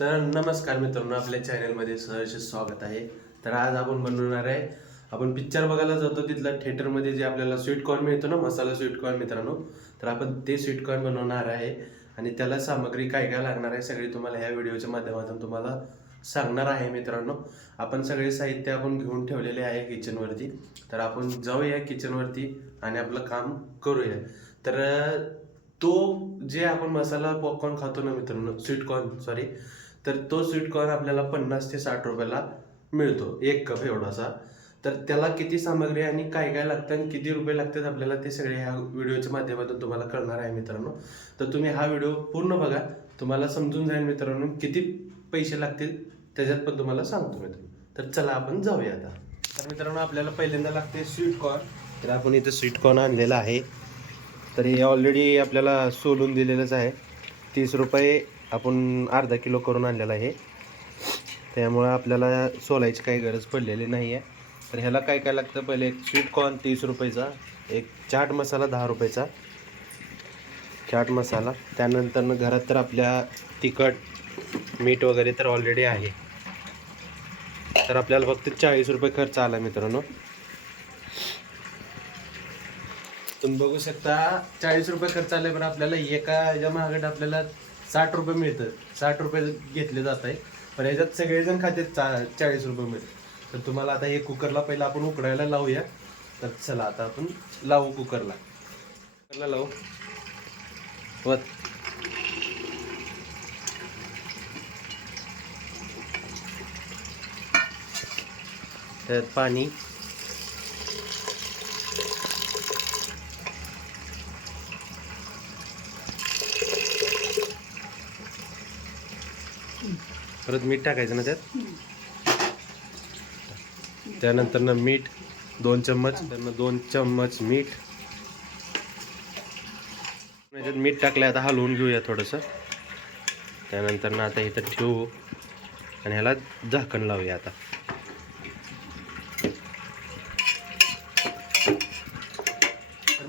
तर नमस्कार मित्रांनो आपल्या चॅनलमध्ये सहर्ष स्वागत आहे. तर आज आपण बनवणार आहे आपण पिक्चर बघायला जातो तिथल्या थिएटरमध्ये जे आपल्याला स्वीट कॉर्न मिळतो ना मसाला स्वीट कॉर्न मित्रांनो तर आपण ते स्वीट कॉर्न बनवणार आहे. आणि त्याला सामग्री काय काय लागणार आहे सगळी तुम्हाला ह्या व्हिडिओच्या माध्यमातून तुम्हाला सांगणार आहे मित्रांनो. आपण सगळे साहित्य आपण घेऊन ठेवलेले आहे किचनवरती तर आपण जाऊया किचनवरती आणि आपलं काम करूया. तर तो जे आपण मसाला पॉपकॉर्न खातो ना मित्रांनो स्वीट कॉर्न सॉरी तर तो स्वीट कॉर्न आपल्याला पन्नास ते साठ रुपयाला मिळतो एक कप एवढासा. तर त्याला किती सामग्री आणि काय काय लागतं आणि किती रुपये लागतात आपल्याला ते सगळे ह्या व्हिडिओच्या माध्यमातून तुम्हाला कळणार आहे मित्रांनो. तर तुम्ही हा व्हिडिओ पूर्ण बघा. तुम्हाला समजून जाईल मित्रांनो किती पैसे लागतील त्याच्यात पण तुम्हाला सांगतो मित्रांनो तर चला आपण जाऊया आता. तर मित्रांनो आपल्याला पहिल्यांदा लागते स्वीट कॉर्न तर आपण इथं स्वीट कॉर्न आणलेला आहे. तर हे ऑलरेडी आपल्याला सोलून दिलेलंच आहे. तीस रुपये आपण अर्धा किलो करून आणलेलं आहे. त्यामुळं आपल्याला सोलायची काही गरज पडलेली नाही आहे. तर ह्याला काय काय लागतं? पहिले एक स्वीट कॉर्न तीस रुपयेचा एक चाट मसाला दहा रुपयाचा. चाट मसाला. त्यानंतर घरात तर आपल्या तिखट मीठ वगैरे तर ऑलरेडी आहे. तर आपल्याला फक्त चाळीस रुपये खर्च आला मित्रांनो. तुम्ही बघू शकता चाळीस रुपये खर्च आले पण आपल्याला एका ह्याच्या महागड आपल्याला साठ रुपये मिळतं. साठ रुपये घेतले जात आहे पण याच्यात सगळेजण खाते चा चाळीस रुपये मिळतात. तर तुम्हाला आता हे कुकरला पहिला आपण उकडायला लावूया. तर चला आता आपण लावू कुकरला. कुकरला लावू. वत त्यात पाणी. परत मीठ टाकायचं ना त्यात? त्यानंतर ना मीठ दोन चम्मच त्यांना दोन चम्मच मीठ. त्याच्यात मीठ टाकलं आता हलवून घेऊया थोडंसं. त्यानंतर ना आता इथं ठेवू. आणि ह्याला झाकण लावूया आता.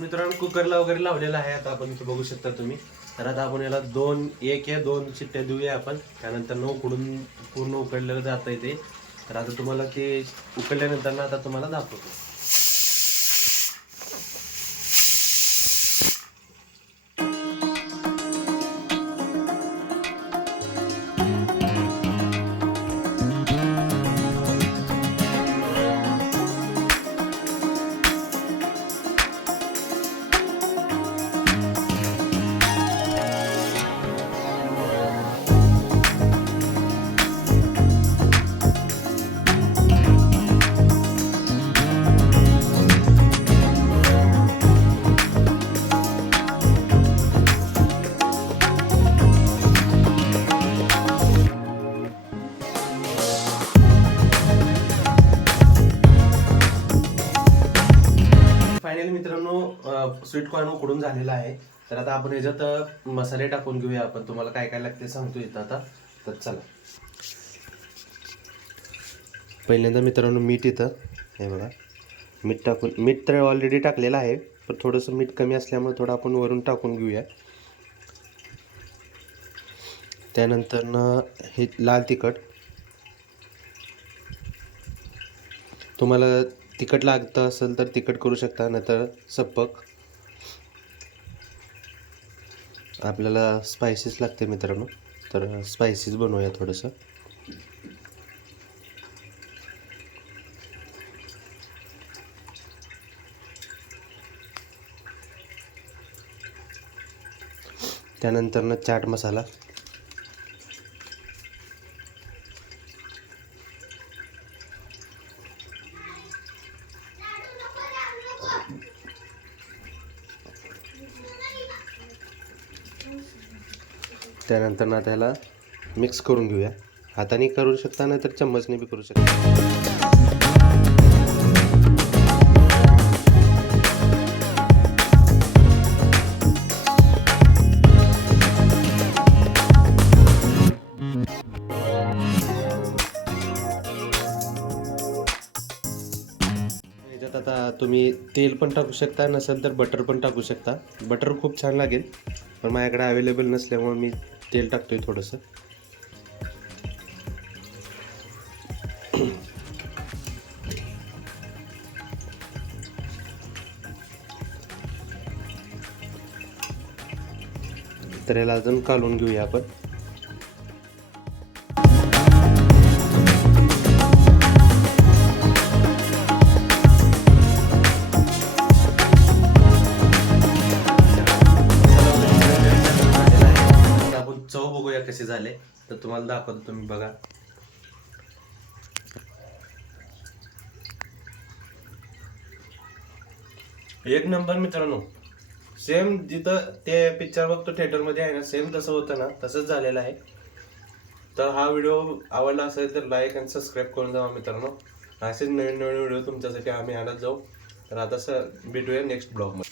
मित्रांनो कुकरला वगैरे लावलेला आहे. आता आपण इथे बघू शकता तुम्ही. तर आता आपण याला दोन एक या दोन शिट्ट्या देऊया आपण. त्यानंतर न उकडून पूर्ण उकडलेलं जातं ते. तर आता तुम्हाला ते उकडल्यानंतर आता तुम्हाला दाखवतो. फायनली मित्रांनो स्वीट कॉर्न उकडून झालेला आहे. तर आता आपण ह्याच्यात मसाले टाकून घेऊया आपण. तुम्हाला काय काय लागते सांगतो इथं आता. तर चला. पहिल्यांदा मित्रांनो मीठ इथं. हे बघा. मीठ टाकून मीठ तर ऑलरेडी टाकलेलं आहे पण थोडंसं मीठ कमी असल्यामुळे थोडं आपण वरून टाकून घेऊया. त्यानंतर हे लाल तिखट. तुम्हाला तिखट लागतं असेल तर तिखट करू शकता नाहीतर सप्पक. आपल्याला स्पायसीस लागते मित्रांनो तर स्पायसीस बनवूया थोडंसं. त्यानंतर ना चाट मसाला. त्यानंतर ना त्याला मिक्स करून घेऊया. हाताने करू शकता नाही तर चम्मचने बी करू शकता. आता तुम्ही तेल पण टाकू शकता नसेल तर बटर पण टाकू शकता. बटर खूप छान लागेल. पण माझ्याकडे अवेलेबल नसल्यामुळे मी तेल टाकतो आहे थोडंसं. तर याला अजून कालून घेऊया आपण. झाले तर तुम्हाला दाखवतो तुम्ही बघा. एक नंबर मित्रांनो सेम जिथं ते पिक्चर बघतो थिएटरमध्ये आहे ना सेम तसं होतं ना तसंच झालेलं आहे. तर हा व्हिडिओ आवडला असेल तर लाईक आणि सबस्क्राईब करून जावा मित्रांनो. असेच नवीन नवीन व्हिडिओ तुमच्यासाठी आम्ही आणत जाऊ. तर आता सर भेटूया नेक्स्ट ब्लॉगमध्ये